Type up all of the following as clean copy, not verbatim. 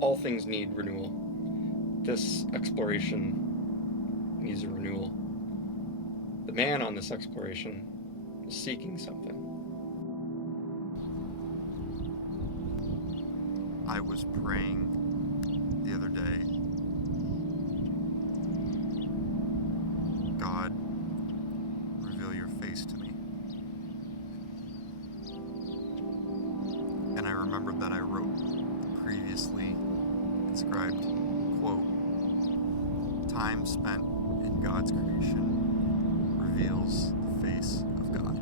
All things need renewal. This exploration needs a renewal. The man on this exploration is seeking something. I was praying the other day, God, reveal your face to me. And I remembered that I wrote the previously inscribed quote, time spent in God's creation reveals the face of God.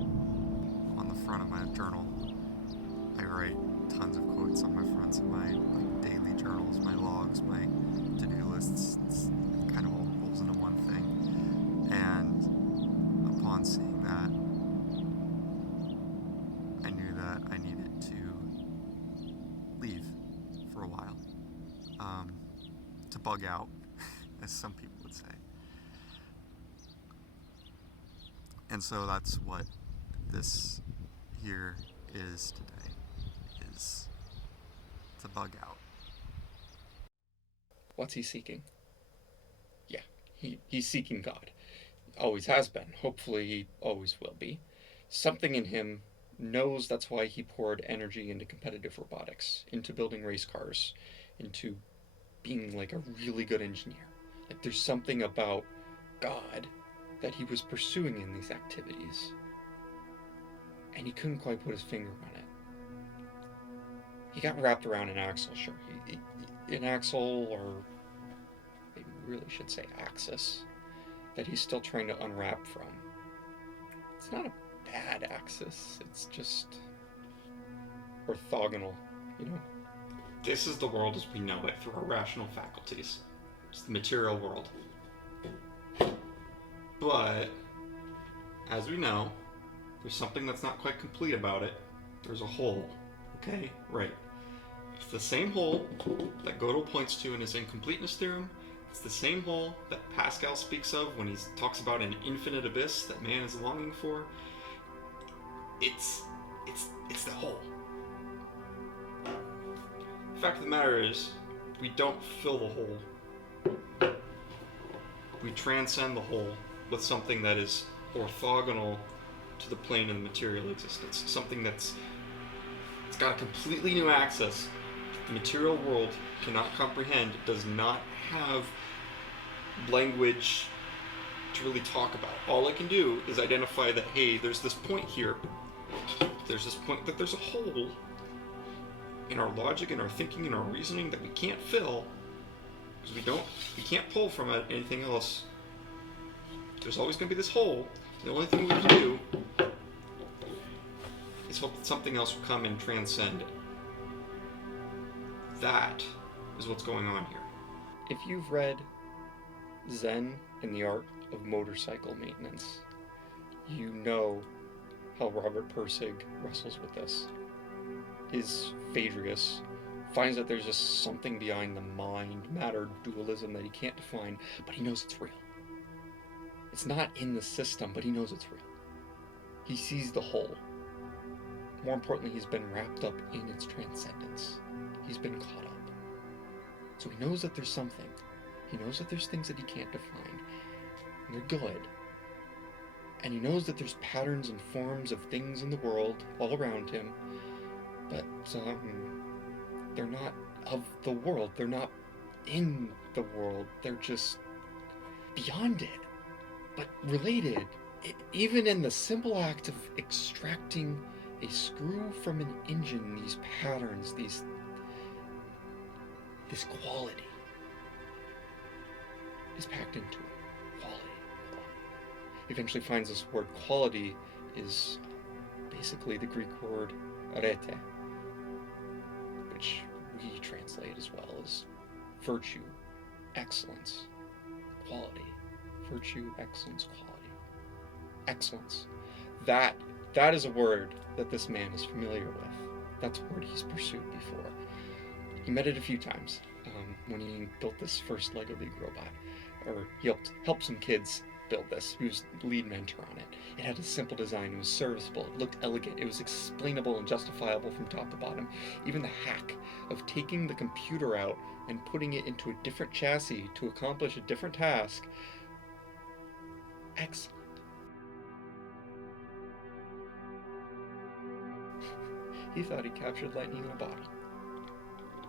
On the front of my journal, I write tons of quotes on my fronts of my daily journals, my logs, my to-do lists. It's kind of all rolls into one thing. And upon seeing that, I knew that I needed to leave for a while, to bug out, as some people would say. And so that's what this here is today, is to bug out. What's he seeking? Yeah, he's seeking God. Always has been. Hopefully, he always will be. Something in him knows that's why he poured energy into competitive robotics, into building race cars, into being like a really good engineer. Like there's something about God that he was pursuing in these activities, and he couldn't quite put his finger on it. He got wrapped around an axle, sure. An axle, or maybe we really should say axis, that he's still trying to unwrap from. It's not a bad axis, it's just orthogonal, you know? This is the world as we know it through our rational faculties. It's the material world. But, as we know, there's something that's not quite complete about it. There's a hole, okay? Right. It's the same hole that Gödel points to in his incompleteness theorem. It's the same hole that Pascal speaks of when he talks about an infinite abyss that man is longing for. It's the hole. The fact of the matter is, we don't fill the hole. We transcend the hole with something that is orthogonal to the plane of the material existence. Something it's got a completely new access the material world cannot comprehend. It does not have language to really talk about. All it can do is identify that, hey, there's this point here. There's this point that there's a hole in our logic, in our thinking, in our reasoning that we can't fill because we can't pull from it anything else. There's always going to be this hole. The only thing we can do is hope that something else will come and transcend it. That is what's going on here. If you've read Zen and the Art of Motorcycle Maintenance, you know how Robert Pirsig wrestles with this. His Phaedrus finds that there's just something behind the mind-matter dualism that he can't define, but he knows it's real. It's not in the system, but he knows it's real. He sees the whole. More importantly, he's been wrapped up in its transcendence. He's been caught up. So he knows that there's something. He knows that there's things that he can't define. And they're good. And he knows that there's patterns and forms of things in the world all around him, but they're not of the world. They're not in the world. They're just beyond it, but related. Even in the simple act of extracting a screw from an engine, these patterns, this quality is packed into it. Quality. He eventually finds this word quality is basically the Greek word arete, which we translate as well as virtue, excellence, quality. Virtue, excellence, quality. Excellence. That is a word that this man is familiar with. That's a word he's pursued before. He met it a few times when he built this first Lego League robot, or he helped some kids build this. He was the lead mentor on it. It had a simple design. It was serviceable. It looked elegant. It was explainable and justifiable from top to bottom. Even the hack of taking the computer out and putting it into a different chassis to accomplish a different task. Excellent. He thought he captured lightning in a bottle.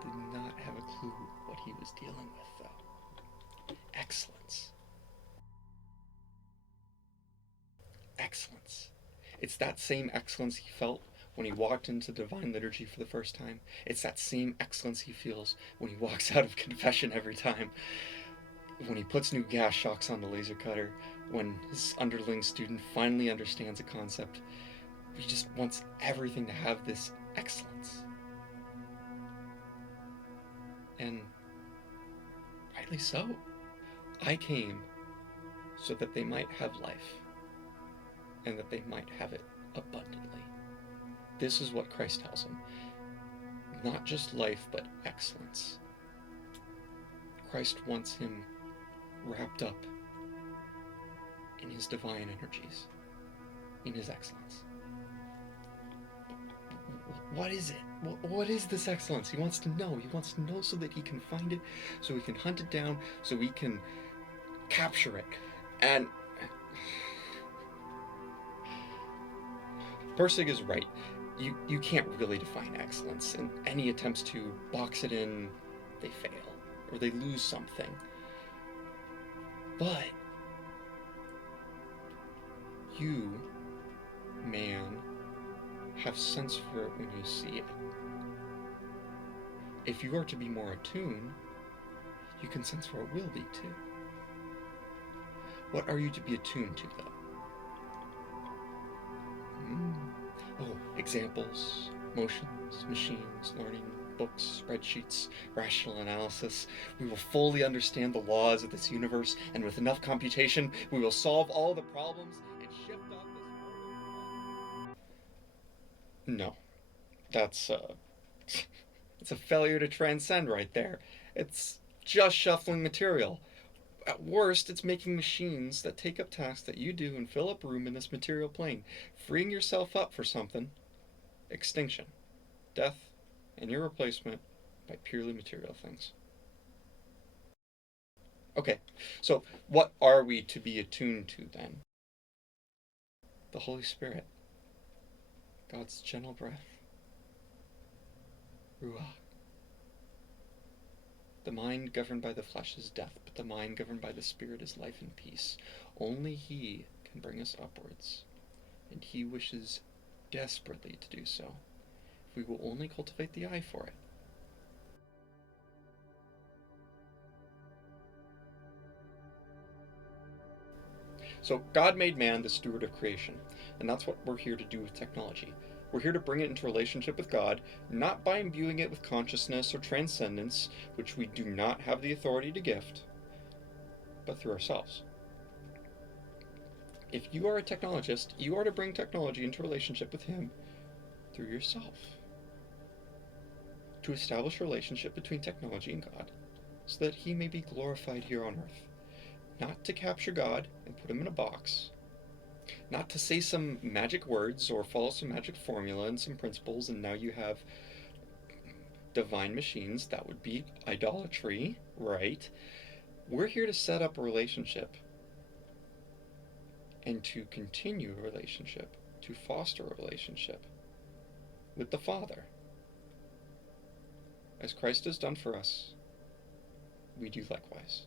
Did not have a clue what he was dealing with, though. Excellence. Excellence. It's that same excellence he felt when he walked into divine liturgy for the first time. It's that same excellence he feels when he walks out of confession every time. When he puts new gas shocks on the laser cutter, when his underling student finally understands a concept. He just wants everything to have this excellence. And rightly so. I came so that they might have life, and that they might have it abundantly. This is what Christ tells him. Not just life, but excellence. Christ wants him wrapped up in his divine energies, in his excellence. What is it? What is this excellence? He wants to know. He wants to know so that he can find it, so he can hunt it down, so he can capture it. And Persig is right. You can't really define excellence, and any attempts to box it in, they fail, or they lose something. But you, man, have sense for it when you see it. If you are to be more attuned, you can sense where it will be too. What are you to be attuned to, though? Oh, examples, motions, machines, learning, books, spreadsheets, rational analysis. We will fully understand the laws of this universe, and with enough computation, we will solve all the problems and shift off this. No, that's it's a failure to transcend right there. It's just shuffling material. At worst, it's making machines that take up tasks that you do and fill up room in this material plane, freeing yourself up for something. Extinction, death, and your replacement by purely material things. Okay, so what are we to be attuned to then? The Holy Spirit, God's gentle breath, Ruach. The mind governed by the flesh is death, but the mind governed by the Spirit is life and peace. Only He can bring us upwards, and He wishes desperately to do so, if we will only cultivate the eye for it. So God made man the steward of creation, and that's what we're here to do with technology. We're here to bring it into relationship with God, not by imbuing it with consciousness or transcendence, which we do not have the authority to gift, but through ourselves. If you are a technologist, you are to bring technology into relationship with Him through yourself, to establish a relationship between technology and God, so that He may be glorified here on earth. Not to capture God and put Him in a box, not to say some magic words or follow some magic formula and some principles, and now you have divine machines. That would be idolatry, right? We're here to set up a relationship and to continue a relationship, to foster a relationship with the Father. As Christ has done for us, we do likewise.